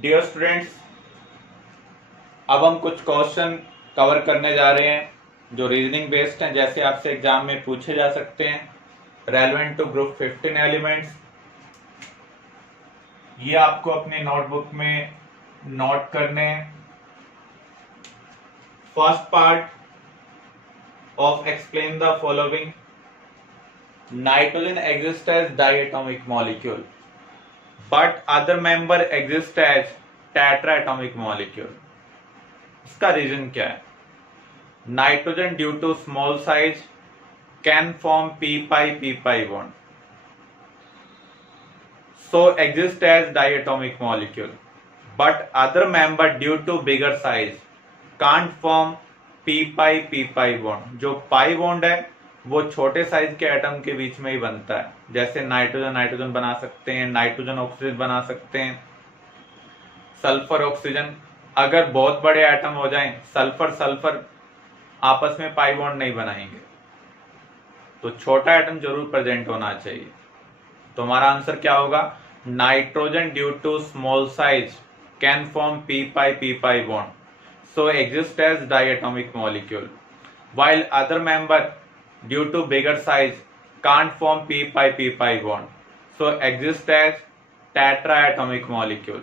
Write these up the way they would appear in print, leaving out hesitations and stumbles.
Dear students, अब हम कुछ क्वेश्चन कवर करने जा रहे हैं जो रीजनिंग बेस्ड हैं, जैसे आपसे एग्जाम में पूछे जा सकते हैं। Relevant to group 15 elements. ये आपको अपने नोटबुक में नोट करने हैं। First part of explain the following. Nitrogen exist as diatomic molecule but other member exist as tetraatomic molecule. इसका रीजन क्या है? Nitrogen due to small size can form p pi bond, so exist as diatomic molecule, but other member due to bigger size can't form p pi bond। जो pi bond है वो छोटे size के atom के बीच में ही बनता है, जैसे नाइट्रोजन नाइट्रोजन बना सकते हैं, नाइट्रोजन ऑक्सीजन बना सकते हैं, सल्फर ऑक्सीजन। अगर बहुत बड़े एटम हो जाएं, सल्फर सल्फर आपस में पाई बॉन्ड नहीं बनाएंगे, तो छोटा एटम जरूर प्रेजेंट होना चाहिए। तो हमारा आंसर क्या होगा? Nitrogen due to small size can form p pi bond, so exist as diatomic molecule, while other member due to bigger size can't form p pi bond, so exist as tetraatomic molecule।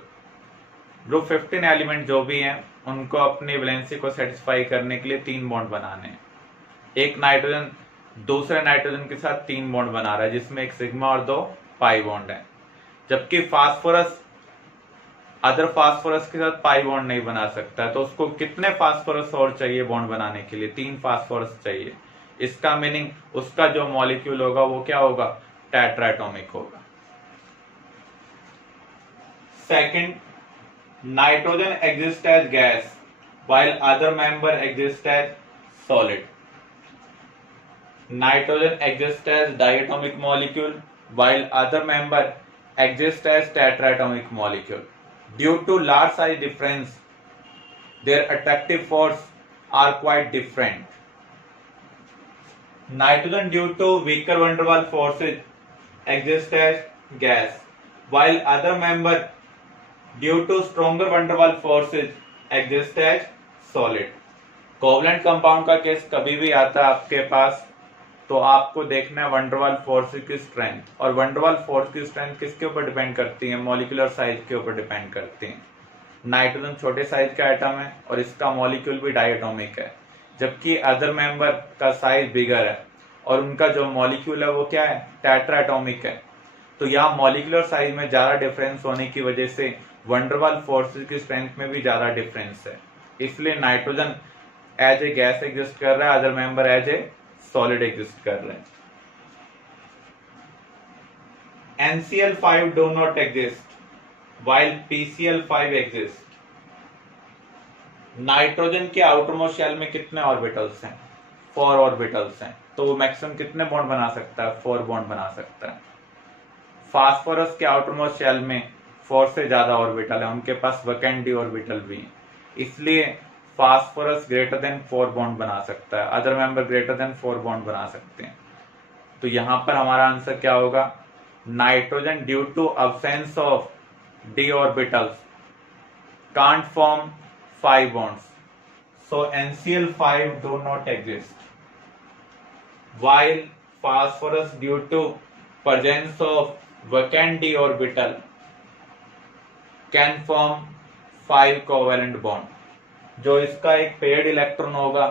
Group 15 element जो भी हैं उनको अपनी valency को satisfy करने के लिए 3 bond बनाने हैं। एक नाइट्रोजन दूसरे नाइट्रोजन के साथ 3 बॉन्ड बना रहा है, जिसमें एक सिग्मा और 2 पाई बॉन्ड है, जबकि फास्फोरस अदर फास्फोरस के साथ पाई बॉन्ड नहीं बना सकता है। तो उसको कितने फास्फोरस और चाहिए बॉन्ड बनाने के लिए? 3 फास्फोरस चाहिए। इसका मीनिंग उसका जो मॉलिक्यूल होगा वो क्या होगा? टेट्राएटॉमिक होगा। Second, nitrogen exist as gas while other member exist as solid। Nitrogen exists as diatomic molecule while other member exist as tetraatomic molecule। Due to large size difference, their attractive force are quite different। Nitrogen due to weaker van der Waals forces exist as gas, while other member due to stronger van der Waals forces exist as solid. Covalent compound का case कभी भी आता है आपके पास, तो आपको देखना है van der Waals फोर्स की स्ट्रेंथ, और van der Waals फोर्स की स्ट्रेंथ किसके ऊपर डिपेंड करती है? मॉलिक्यूलर साइज के ऊपर डिपेंड करती है। नाइट्रोजन छोटे साइज का एटम है और इसका मॉलिक्यूल भी डायटोमिक है, जबकि अदर मेंबर का साइज बिगर है और उनका जो मॉलिक्यूल है वो क्या है? टेट्राएटॉमिक है। तो यहाँ मॉलिक्यूलर साइज में ज्यादा डिफरेंस होने की वजह से van der Waals फोर्सेस की स्ट्रेंथ में भी ज्यादा डिफरेंस है, इसलिए nitrogen as a gas exist कर रहा है, other member as a solid exist कर रहे हैं। NCl5 do not exist while PCl5 exist। Nitrogen के आउटरमोस्ट शेल में कितने ऑर्बिटल्स हैं? 4 ऑर्बिटल्स हैं, तो वो मैक्सिमम कितने बॉन्ड बना सकता है? 4 बॉन्ड बना सकता है। फास्फोरस के आउटरमोस्ट शेल में 4 से ज्यादा ऑर्बिटल है, उनके पास वैकेंट डी ऑर्बिटल भी है, इसलिए फास्फोरस ग्रेटर देन 4 बॉन्ड बना सकता है, other member greater than 4 bond बना सकते हैं। तो यहां पर हमारा आंसर क्या होगा? Nitrogen due to absence of D orbitals can't form 5 bonds, so NCl5 do not exist, while phosphorus due to presence of vacant d orbital can form 5 covalent bond. जो इसका एक पेयर्ड इलेक्ट्रॉन होगा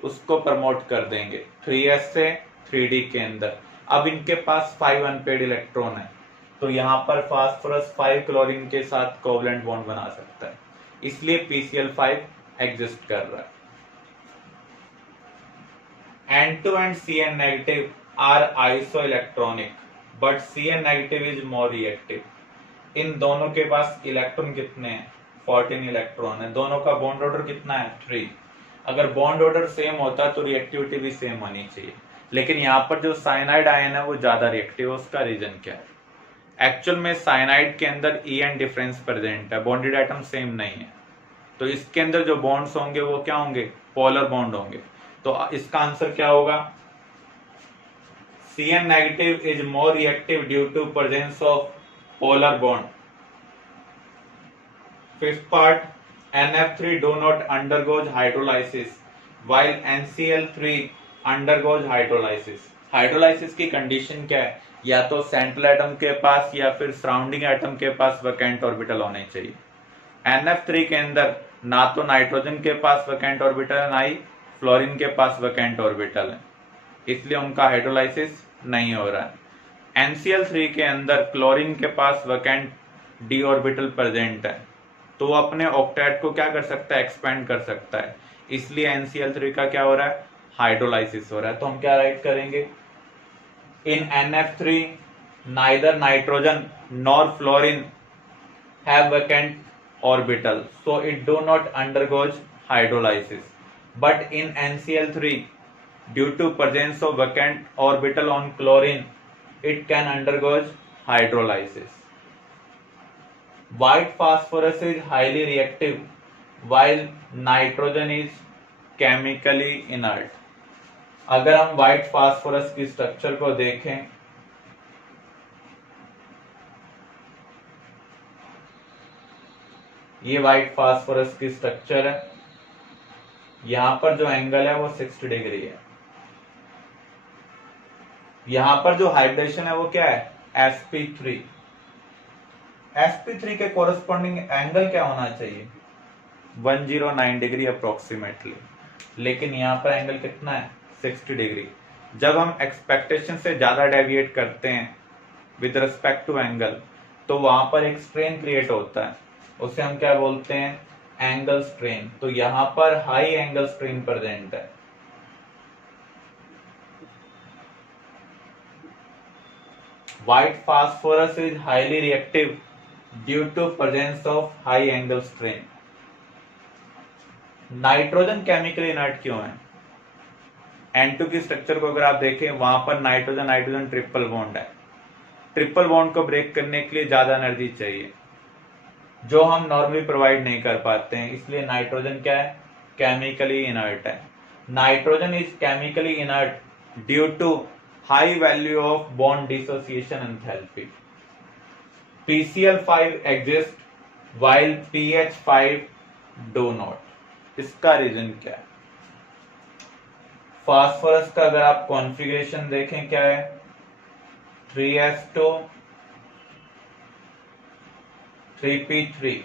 उसको promote कर देंगे 3s से 3d के अंदर। अब इनके पास 5 अनपेयर्ड इलेक्ट्रॉन है, तो यहाँ पर फास्फोरस 5 क्लोरीन के साथ कोवेलेंट बॉन्ड बना सकता है, इसलिए PCl5 एग्जिस्ट कर रहा है। N2 and Cn negative are isoelectronic, but Cn negative is more reactive। इन दोनों के पास इलेक्ट्रॉन कितने हैं? 14 इलेक्ट्रॉन है। दोनों का बॉन्ड ऑर्डर कितना है? 3। अगर बॉन्ड ऑर्डर सेम होता तो रिएक्टिविटी भी सेम होनी चाहिए, लेकिन यहाँ पर जो साइनाइड आयन है वो ज्यादा रिएक्टिव है। उसका रीजन क्या है? एक्चुअल में साइनाइड के अंदर En डिफरेंस प्रेजेंट है, बॉन्डेड एटम सेम नहीं है, तो इसके अंदर जो बॉन्ड्स होंगे वो क्या होंगे? पोलर बॉन्ड होंगे। तो इसका आंसर क्या होगा? Cn negative is more reactive due to presence of polar bond। Fifth part, NF3 do not undergoes hydrolysis while NCl3 undergoes hydrolysis. Hydrolysis की कंडीशन क्या है? या तो सेंट्रल एटम के पास या फिर सराउंडिंग एटम के पास वैकेंट ऑर्बिटल होने चाहिए। NF3 के अंदर ना तो नाइट्रोजन के पास वैकेंट ऑर्बिटल है, ना ही फ्लोरीन के पास वैकेंट ऑर्बिटल है, इसलिए उनका हाइड्रोलाइसिस नहीं हो रहा है। NCl3 के अंदर क्लोरीन के पास वैकेंट d ऑर्बिटल प्रेजेंट है, तो वो अपने ऑक्टेट को क्या कर सकता है? एक्सपेंड कर सकता है, इसलिए NCl3 का क्या हो रहा है? हाइड्रोलाइसिस हो रहा है। तो हम क्या राइट करेंगे? इन NF3 neither nitrogen nor fluorine have vacant orbital, so it do not undergoes hydrolysis. But in NCl3, due to presence of vacant orbital on chlorine, it can undergoes hydrolysis. White phosphorus is highly reactive while nitrogen is chemically inert. अगर हम white phosphorus की structure को देखें, ये white phosphorus की structure है, यहां पर जो एंगल है वो 60 डिग्री है। यहां पर जो हाइब्रिडेशन है वो क्या है? sp3। sp3 के कोरस्पॉन्डिंग एंगल क्या होना चाहिए? 109 डिग्री अप्रोक्सीमेटली, लेकिन यहां पर एंगल कितना है? 60 डिग्री। जब हम एक्सपेक्टेशन से ज्यादा डेविएट करते हैं विद रिस्पेक्ट टू एंगल, तो वहां पर एक स्ट्रेन क्रिएट होता है, उसे हम क्या बोलते हैं? Angle strain. तो यहां पर हाई एंगल स्ट्रेन प्रेजेंट है। White phosphorus is highly reactive due to presence of high angle strain. Nitrogen chemically inert क्यों है? N2 की स्ट्रक्चर को अगर आप देखें, वहां पर नाइट्रोजन नाइट्रोजन ट्रिपल बॉन्ड है। ट्रिपल बॉन्ड को ब्रेक करने के लिए ज्यादा एनर्जी चाहिए, जो हम नॉर्मली प्रोवाइड नहीं कर पाते हैं, इसलिए नाइट्रोजन क्या है? केमिकली इनर्ट है। Nitrogen is chemically inert due to high value of bond dissociation enthalpy. PCl5 exist while PH5 do not. इसका रीजन क्या है? फास्फोरस का अगर आप कॉन्फ़िगरेशन देखें, क्या है? 3s2 3p3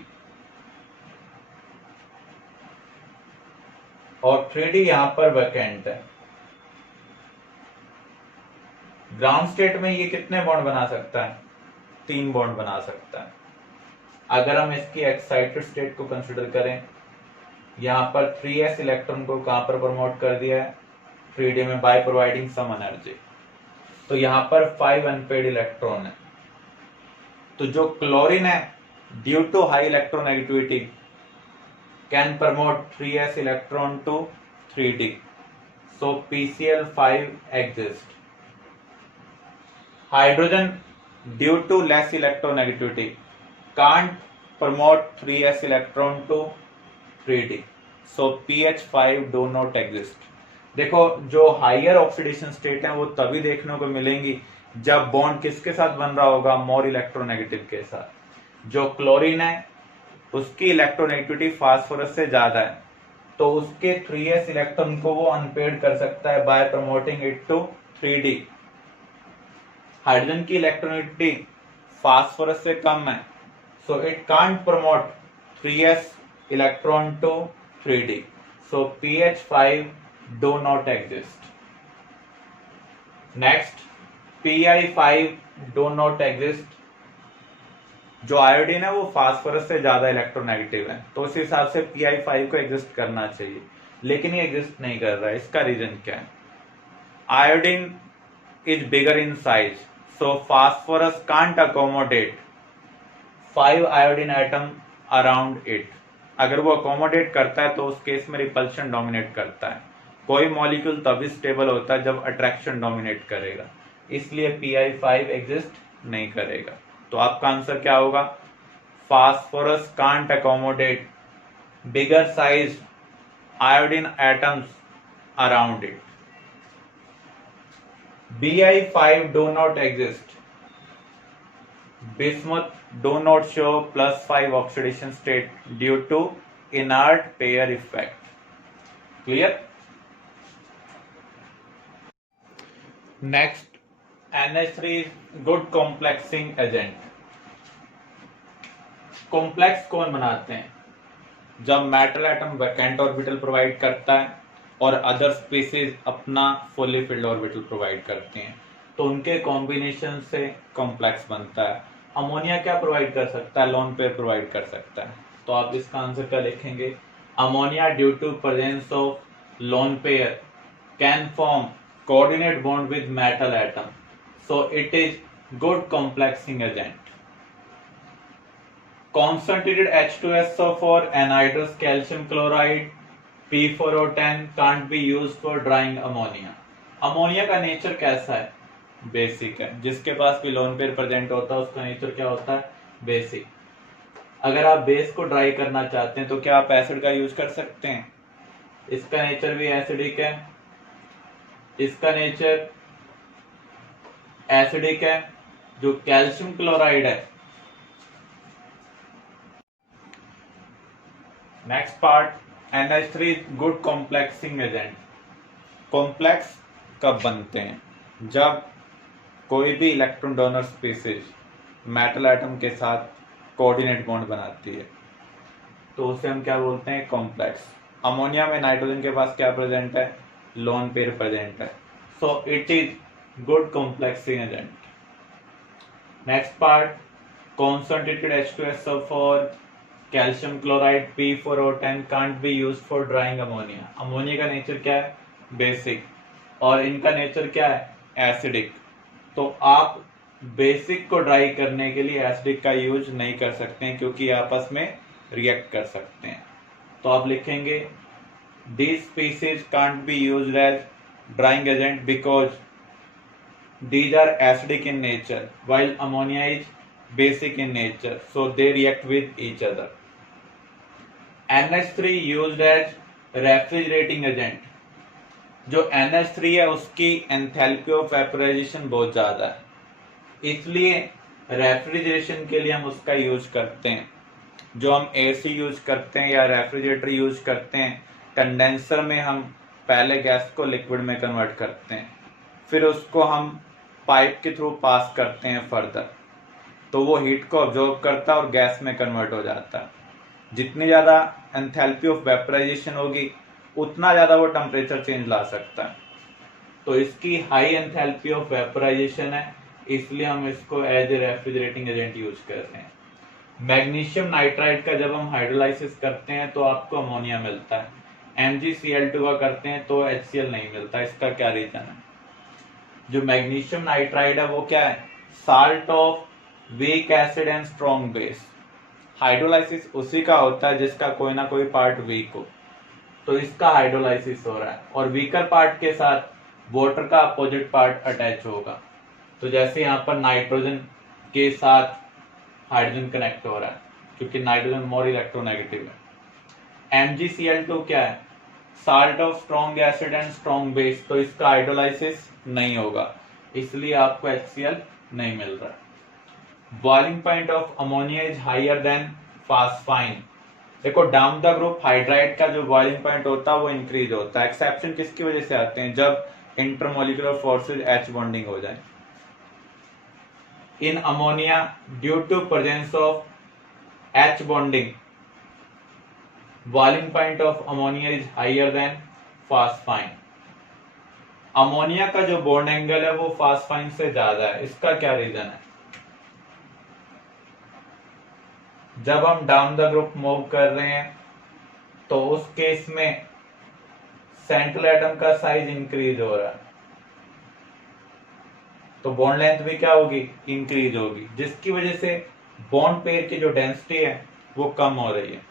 और 3d यहां पर वैकेंट है। ग्राउंड स्टेट में ये कितने बॉन्ड बना सकता है? 3 बॉन्ड बना सकता है। अगर हम इसकी एक्साइटेड स्टेट को कंसिडर करें, यहां पर 3s इलेक्ट्रॉन को कहां पर प्रमोट कर दिया है? 3d में, बाय प्रोवाइडिंग सम एनर्जी। तो यहां पर 5 अनपेड इलेक्ट्रॉन है। तो जो क्लोरीन है, due to high electronegativity can promote 3s electron to 3d, so PCl5 exist. Hydrogen, due to less electronegativity, can't promote 3s electron to 3d, so PH5 do not exist. देखो, जो higher oxidation state है वो तभी देखने को मिलेंगी जब bond किसके साथ बन रहा होगा? मोर इलेक्ट्रोनेगेटिव के साथ। जो क्लोरीन है उसकी इलेक्ट्रोनेगेटिविटी फास्फोरस से ज्यादा है, तो उसके 3s इलेक्ट्रॉन को वो अनपेड कर सकता है by promoting it to 3d। Hydrogen की इलेक्ट्रोनेगेटिविटी फास्फोरस से कम है, so it can't promote 3s electron to 3d, so PH5 do not exist. Next, Pi5 do not exist. जो आयोडीन है वो फास्फोरस से ज्यादा इलेक्ट्रोनेगेटिव है, तो उस हिसाब से Pi5 को एग्जिस्ट करना चाहिए, लेकिन ये एग्जिस्ट नहीं कर रहा है। इसका रीजन क्या है? Iodine is bigger in size, so phosphorus can't accommodate 5 iodine atom around it. अगर वो अकोमोडेट करता है तो उस केस में रिपल्शन डोमिनेट करता है। कोई मॉलिक्यूल तभी स्टेबल होता है जब अट्रैक्शन डोमिनेट करेगा, इसलिए Pi5 एग्जिस्ट नहीं करेगा। तो आपका आंसर क्या होगा? Phosphorus can't accommodate bigger size iodine atoms around it. Bi5 do not exist Bismuth do not show +5 oxidation state due to inert pair effect. Clear? Next, NH3 is good complexing agent. Complex कौन बनाते हैं? जब metal atom vacant orbital provide करता है और other species अपना fully filled orbital provide करते हैं, तो उनके कॉम्बिनेशन से कॉम्प्लेक्स बनता है. अमोनिया क्या प्रोवाइड कर सकता है? लोन पेयर प्रोवाइड कर सकता है. तो आप इसका आंसर क्या लिखेंगे? Ammonia due to presence of lone pair can form coordinate bond with metal atom, so it is good complexing agent. Concentrated H2SO for anhydrous calcium chloride P4O10 can't be used for drying ammonia. Ammonia का nature कैसा है? Basic है. जिसके पास भी lone pair present होता है उसका nature क्या होता है? बेसिक. अगर आप बेस को ड्राई करना चाहते हैं तो क्या आप एसिड का यूज कर सकते हैं? इसका नेचर भी एसिडिक है, इसका नेचर एसिडिक है. जो कैल्शियम क्लोराइड है, next part, NH3 good complexing agent. Complex कब बनते हैं? जब कोई भी electron donor species metal atom के साथ कोऑर्डिनेट बॉन्ड बनाती है तो उसे हम क्या बोलते हैं? कॉम्प्लेक्स. अमोनिया में नाइट्रोजन के पास क्या प्रेजेंट है? लोन पेयर प्रेजेंट है, so it is good complexing agent. Next part, concentrated H2SO for calcium chloride P4O10 can't be used for drying ammonia. Ammonia का नेचर क्या है? बेसिक. और इनका नेचर क्या है? एसिडिक. तो आप बेसिक को ड्राई करने के लिए एसिडिक का यूज नहीं कर सकते हैं क्योंकि आपस में रिएक्ट कर सकते हैं. तो आप लिखेंगे these species can't be used as drying agent because these are acidic in nature while ammonia is basic in nature, so they react with each other. NH3 used as refrigerating agent. जो NH3 है उसकी enthalpy of vaporisation बहुत ज्यादा है, इसलिए refrigeration के लिए हम उसका यूज करते हैं. जो हम AC यूज करते हैं या रेफ्रिजरेटर यूज करते हैं, कंडेंसर में हम पहले गैस को लिक्विड में कन्वर्ट करते हैं, फिर उसको हम पाइप के थ्रू पास करते हैं फर्दर, तो वो हीट को ऑब्जॉर्ब करता है और गैस में कन्वर्ट हो जाता है. जितनी ज़्यादा एंथैल्पी ऑफ वेपोराइजेशन होगी उतना ज़्यादा वो टेम्परेचर चेंज ला सकता है. तो इसकी हाई एंथैल्पी ऑफ वेपोराइजेशन है, इसलिए हम इसको as a refrigerating agent use करते हैं. मैग्नीशियम नाइट्राइड का जब हम हाइड्रोलाइसिस करते हैं तो आपको अमोनिया मिलता है. MgCl2 का करते हैं तो HCl नहीं मिलता. इसका क्या रीजन है? जो मैग्नीशियम नाइट्राइड है वो क्या है? Salt of weak acid and strong base. Hydrolysis उसी का होता है जिसका कोई ना कोई पार्ट वीक हो, तो इसका हाइड्रोलाइसिस हो रहा है और वीकर पार्ट के साथ वाटर का अपोजिट पार्ट अटैच होगा. तो जैसे यहाँ पर नाइट्रोजन के साथ हाइड्रोजन कनेक्ट हो रहा है क्योंकि नाइट्रोजन मोर इलेक्ट्रोनेगेटिव है. MgCl2 क्या है? Salt of strong acid and strong base, तो इसका हाइड्रोलाइसिस नहीं होगा, इसलिए आपको HCl नहीं मिल रहा. Boiling point of ammonia is higher than phosphine. देखो डाउन द ग्रुप हाइड्राइड का जो बॉइलिंग पॉइंट होता है वो इंक्रीज होता है. एक्सेप्शन किसकी वजह से आते हैं? जब इंटरमोलिकुलर फोर्सेज H बॉन्डिंग हो जाए. In ammonia due to presence of H bonding boiling point of ammonia is higher than phosphine. Ammonia का जो बॉन्ड एंगल है वो फास्फाइन से ज्यादा है. इसका क्या रीजन है? जब हम डाउन द ग्रुप मूव कर रहे हैं तो उस केस में सेंट्रल एटम का साइज इंक्रीज हो रहा है, तो बॉन्ड लेंथ भी क्या होगी? इंक्रीज होगी, जिसकी वजह से बॉन्ड पेयर की जो डेंसिटी है वो कम हो रही है.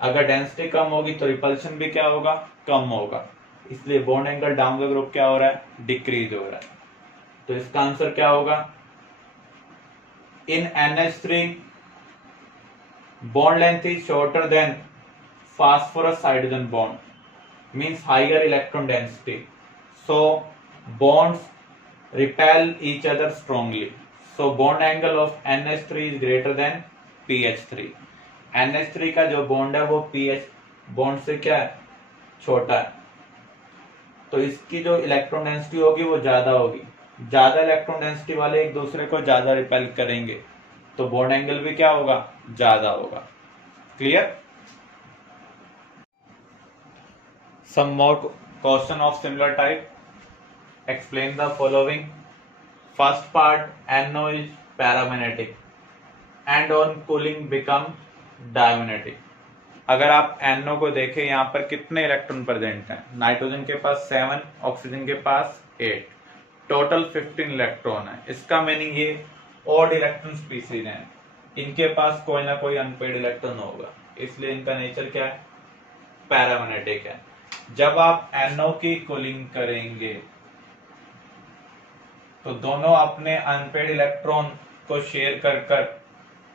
अगर डेंसिटी कम होगी तो रिपल्शन भी क्या होगा? कम होगा, इसलिए bond angle down the group क्या हो रहा है? डिक्रीज हो रहा है. तो इसका आंसर क्या होगा? इन NH3 bond length is shorter than phosphorus hydrogen bond, means higher electron density, so bonds repel each other strongly, so bond angle of NH3 is greater than PH3। NH3 का जो bond है वो PH bond से क्या है, छोटा है, तो इसकी जो इलेक्ट्रॉन डेंसिटी होगी वो ज्यादा होगी। ज्यादा इलेक्ट्रॉन डेंसिटी वाले एक दूसरे को ज्यादा रिपेल करेंगे, तो बॉन्ड एंगल भी क्या होगा, ज्यादा होगा। Clear? Some more question of similar type. Explain the following. First part, NO is paramagnetic and on cooling become diamagnetic. अगर आप NO को देखें, यहाँ पर कितने इलेक्ट्रॉन प्रेजेंट हैं? नाइट्रोजन के पास 7, ऑक्सीजन के पास 8, टोटल 15 इलेक्ट्रॉन है। इसका मीनिंग ये ऑड इलेक्ट्रॉन स्पीसीज हैं, इनके पास कोई ना कोई अनपेड इलेक्ट्रॉन होगा, इसलिए इनका नेचर क्या है, पैरामैग्नेटिक है। जब आप NO की कूलिंग करेंगे तो दोनों अपने अनपेड इलेक्ट्रॉन को शेयर कर कर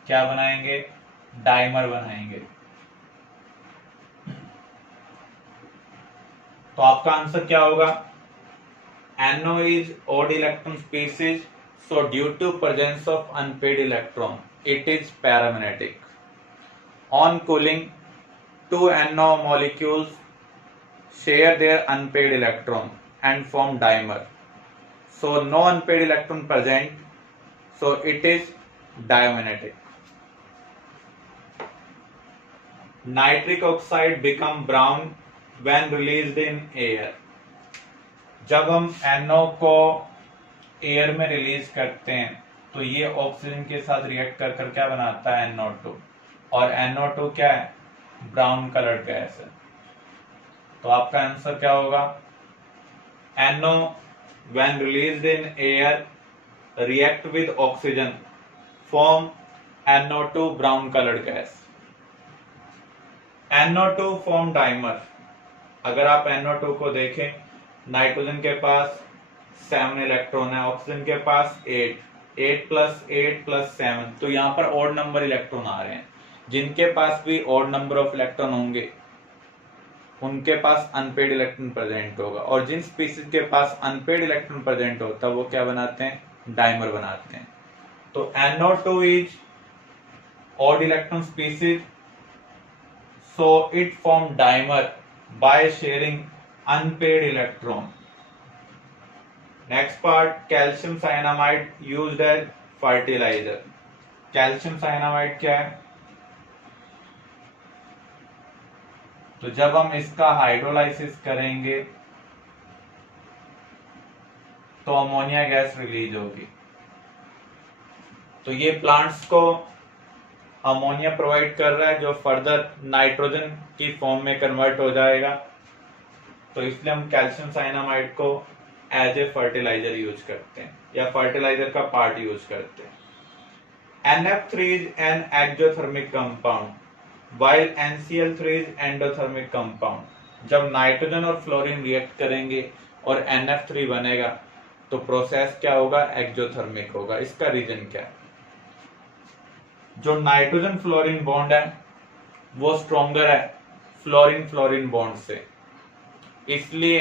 क्या बनाएंगे, डाइमर बनाएंगे। तो आपका आंसर क्या होगा, NO is odd electron species, so due to presence of unpaired electron, it is paramagnetic. On cooling, two NO molecules share their unpaired electron and form dimer. So no unpaired electron present, so it is diamagnetic. Nitric oxide become brown when released in air. जब हम NO को air में release करते हैं तो ये oxygen के साथ रिएक्ट कर कर क्या बनाता है, NO2, और NO2 क्या है, ब्राउन कलर्ड गैस है। तो आपका आंसर क्या होगा, NO when released in air react with oxygen form NO2 brown colored gas. NO2 form dimer। अगर आप NO2 को देखें, नाइट्रोजन के पास 7 इलेक्ट्रॉन है, ऑक्सीजन के पास 8, 8 प्लस 8 प्लस 7, तो यहाँ पर ऑड नंबर इलेक्ट्रॉन आ रहे हैं। जिनके पास भी ऑड नंबर ऑफ इलेक्ट्रॉन होंगे उनके पास अनपेड इलेक्ट्रॉन प्रेजेंट होगा, और जिन स्पीसीज के पास अनपेड इलेक्ट्रॉन प्रेजेंट होता है वो क्या बनाते हैं, डाइमर बनाते हैं। तो NO2 is odd electron species, so it form dimer by sharing unpaired electron. Next part, calcium cyanamide used as fertilizer. Calcium cyanamide क्या है, तो जब हम इसका हाइड्रोलाइसिस करेंगे तो अमोनिया गैस रिलीज होगी। तो ये प्लांट्स को अमोनिया प्रोवाइड कर रहा है जो फर्दर नाइट्रोजन की फॉर्म में कन्वर्ट हो जाएगा। तो इसलिए हम कैल्शियम साइनामाइड को एज ए फर्टिलाइजर यूज करते हैं या फर्टिलाइजर का पार्ट यूज करते हैं। NF3 is an exothermic compound while NCl3 is endothermic compound. जब नाइट्रोजन और फ्लोरीन रिएक्ट करेंगे और NF3 बनेगा तो प्रोसेस क्या होगा, एक्सोथर्मिक होगा। इसका रीजन क्या है, जो नाइट्रोजन फ्लोरीन बॉन्ड है वो स्ट्रॉन्गर है फ्लोरीन फ्लोरीन बॉन्ड से, इसलिए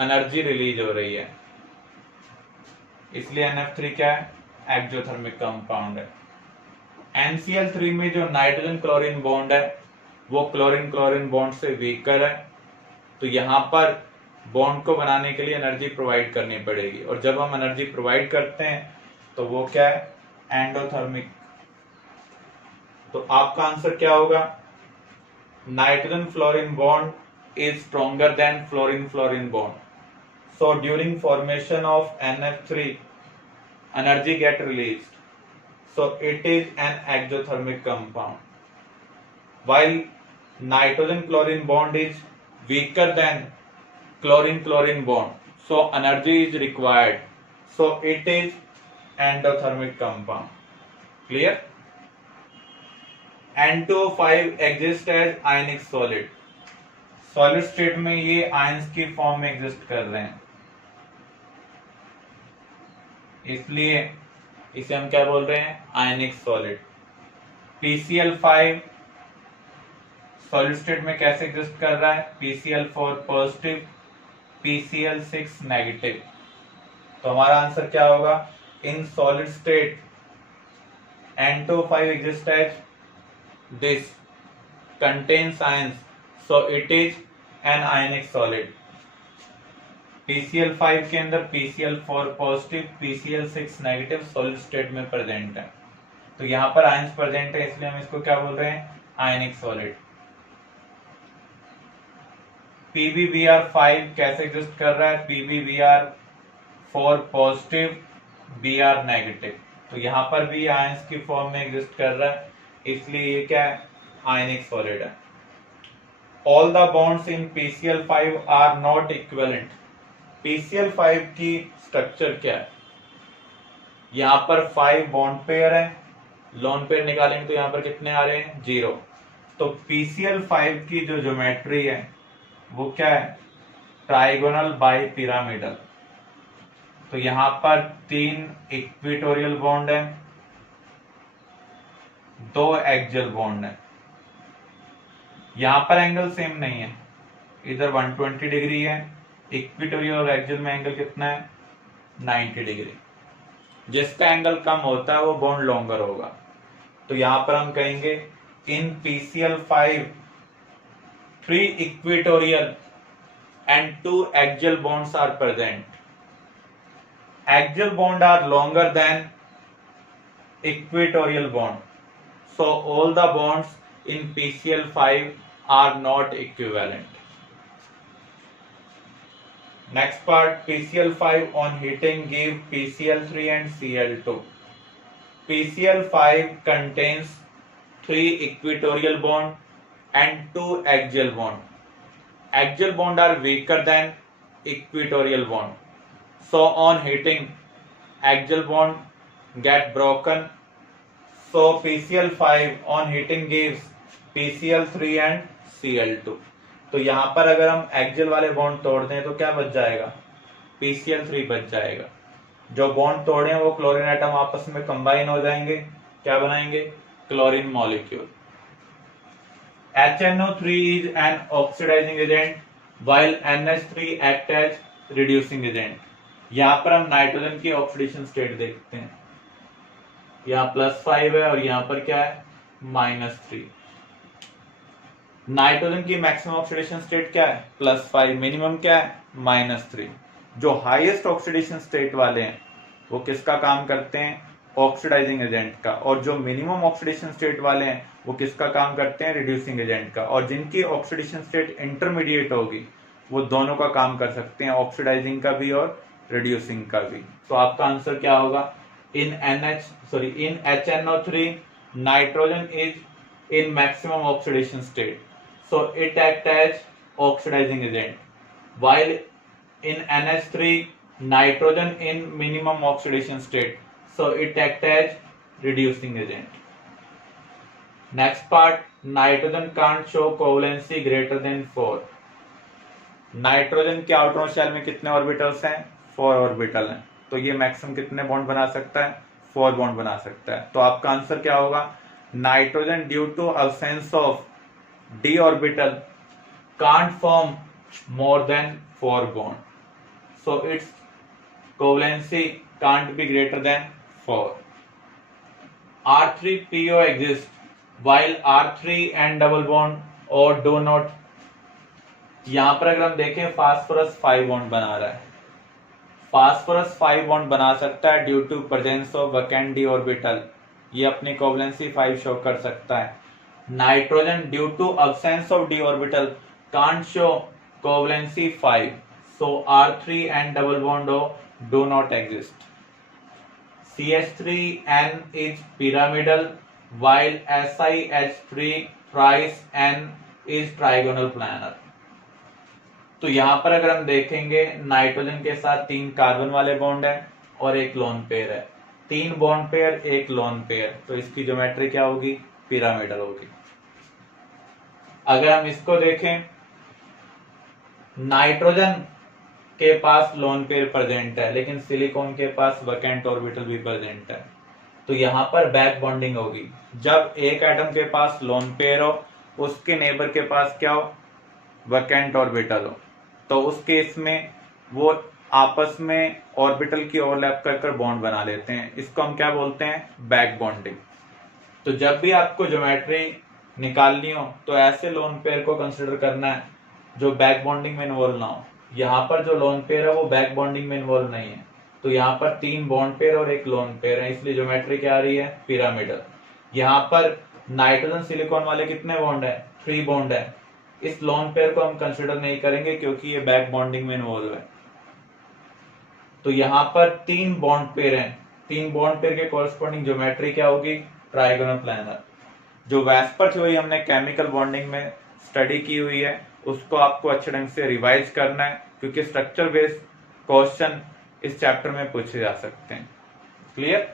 एनर्जी रिलीज हो रही है, इसलिए NF3 क्या है, एक्सोथर्मिक कंपाउंड है। NCl3 में जो नाइट्रोजन क्लोरीन बॉन्ड है वो क्लोरीन क्लोरीन बॉन्ड से वीकर है, तो यहाँ पर बॉन्ड को बनाने के लिए एनर्जी प्रोवाइड करनी पड़ेगी, और जब हम एनर्जी प्रोवाइड करते हैं तो वो क्या है, एंडोथर्मिक। तो आपका आंसर क्या होगा, nitrogen fluorine bond is stronger than fluorine fluorine bond, so during formation of NF3 energy get released, so it is an exothermic compound, while nitrogen chlorine bond is weaker than chlorine chlorine bond, so energy is required, so it is endothermic compound. Clear? N2O5 exists as ionic solid। Solid state में ये ions की form में exist कर रहे हैं, इसलिए इसे हम क्या बोल रहे हैं, आयनिक सॉलिड। PCl5 सॉलिड स्टेट में कैसे एग्जिस्ट कर रहा है, PCl4 पॉजिटिव, PCl6 नेगेटिव। तो हमारा आंसर क्या होगा, in solid state N25 exists as this contains ions, so it is an ionic solid. PCl5 के अंदर PCl4 positive, PCl6 negative solid state में प्रेजेंट है। तो यहाँ पर आयंस प्रेजेंट है, इसलिए हम इसको क्या बोल रहे हैं, आयनिक सॉलिड। PbBr5 कैसे एग्जिस्ट कर रहा है, PbBr4 पॉजिटिव, Br नेगेटिव, तो यहाँ पर भी आयंस की फॉर्म में एग्जिस्ट कर रहा है, इसलिए ये क्या है, आयनिक सॉलिड है। All the bonds in PCl5 are not equivalent. PCl5 की स्ट्रक्चर क्या है, यहाँ पर 5 बॉन्ड पेयर है, लोन पेयर निकालेंगे तो यहाँ पर कितने आ रहे हैं, 0। तो PCl5 की जो ज्योमेट्री है वो क्या है, ट्राइगोनल बाई पिरामिडल। तो यहाँ पर 3 इक्विटोरियल बॉन्ड है, 2 एक्सियल बॉन्ड है। यहाँ पर एंगल सेम नहीं है, इधर 120 डिग्री है, इक्विटोरियल और एक्सियल में एंगल कितना है, 90 डिग्री। जिसका एंगल कम होता है वो बॉन्ड लॉन्गर होगा। तो यहां पर हम कहेंगे in PCl5 3 equatorial and 2 axial bonds are present. Axial bond are longer than equatorial bond, so all the bonds in PCl5 are not equivalent. Next part, PCl5 on heating give PCl3 and Cl2. PCl5 contains 3 equatorial bond and 2 axial bond. Axial bond are weaker than equatorial bond. So on heating, axial bond get broken. So PCl5 on heating gives PCl3 and Cl2. तो यहाँ पर अगर हम axial वाले bond तोड़ दें तो क्या बच जाएगा, PCl3 बच जाएगा। जो बॉन्ड तोड़े हैं वो क्लोरीन एटम आपस में कंबाइन हो जाएंगे, क्या बनाएंगे, chlorine molecule. HNO3 is an oxidizing agent while NH3 act as reducing agent. यहाँ पर हम नाइट्रोजन की ऑक्सीडेशन स्टेट देखते हैं, यहाँ +5 है और यहाँ पर क्या है, -3। नाइट्रोजन की मैक्सिमम ऑक्सीडेशन स्टेट क्या है, +5, मिनिमम क्या है, -3। जो हाईएस्ट ऑक्सीडेशन स्टेट वाले हैं वो किसका काम करते हैं, ऑक्सीडाइजिंग एजेंट का, और जो मिनिमम ऑक्सीडेशन स्टेट वाले हैं वो किसका काम करते हैं, रिड्यूसिंग एजेंट का। और जिनकी ऑक्सीडेशन स्टेट इंटरमीडिएट होगी वो दोनों का काम कर सकते हैं, ऑक्सीडाइजिंग का भी और रिड्यूसिंग का भी। तो आपका आंसर क्या होगा, in HNO3 nitrogen is in maximum oxidation state, so it act as oxidizing agent, while in NH3 nitrogen in minimum oxidation state, so it act as reducing agent. Next part, nitrogen can't show covalency greater than 4. Nitrogen के outer shell में कितने orbitals हैं, 4 orbital हैं। तो ये maximum कितने bond बना सकता है, 4 बॉन्ड बना सकता है। तो आपका आंसर क्या होगा, nitrogen due to absence of d orbital can't form more than 4 bond, so its covalency can't be greater than 4. R3PO exists while R3 and double bond or do not. यहां पर अगर हम देखें फास्फोरस 5 बॉन्ड बना रहा है, phosphorus 5 bond बना सकता है due to presence of vacant d orbital, ये अपनी कोवेलेंसी 5 शो कर सकता है। Nitrogen due to absence of d orbital can't show covalency 5, so R3 and double bond O do not exist. CH3N is pyramidal while SiH3 thrice N is trigonal planar. तो यहां पर अगर हम देखेंगे nitrogen के साथ 3 कार्बन वाले bond है और एक लोन पेयर है, 3 बॉन्ड पेयर, एक लोन पेयर, तो इसकी ज्योमेट्री क्या होगी, पिरामिडल होगी। अगर हम इसको देखें, नाइट्रोजन के पास लोन पेयर प्रेजेंट है लेकिन सिलिकॉन के पास वैकेंट ऑर्बिटल भी प्रेजेंट है, तो यहां पर बैक बॉन्डिंग होगी। जब एक एटम के पास लोन पेयर हो, उसके नेबर के पास क्या हो, वैकेंट ऑर्बिटल हो, तो उस केस में वो आपस में ऑर्बिटल की ओवरलैप कर कर बॉन्ड बना लेते हैं। इसको हम क्या बोलते हैं? Back bonding. तो जब भी आपको ज्योमेट्री निकालनी हो तो ऐसे लोन पेयर को कंसिडर करना है जो बैक बॉन्डिंग में इन्वॉल्व ना हो। यहाँ पर जो लोन पेयर है वो बैक बॉन्डिंग में इन्वॉल्व नहीं है, तो यहाँ पर 3 बॉन्ड पेयर और 1 लोन पेयर है, इसलिए ज्योमेट्री क्या आ रही है? पिरामिडल। यहाँ पर नाइट्रोजन सिलिकॉन वाले कितने बॉन्ड है? 3 बॉन्ड है। इस लोन पेयर को हम कंसिडर नहीं करेंगे क्योंकि ये बैक बॉन्डिंग में इन्वॉल्व है। तो यहाँ पर 3 बॉन्ड पेयर हैं, 3 बॉन्ड पेयर के कॉरस्पॉन्डिंग ज्योमेट्री क्या होगी? Trigonal planner. जो वेस्पर थ्योरी हमने केमिकल बॉन्डिंग में स्टडी की हुई है उसको आपको अच्छे ढंग से रिवाइज करना है, क्योंकि स्ट्रक्चर बेस्ड क्वेश्चन इस चैप्टर में पूछे जा सकते हैं। क्लियर?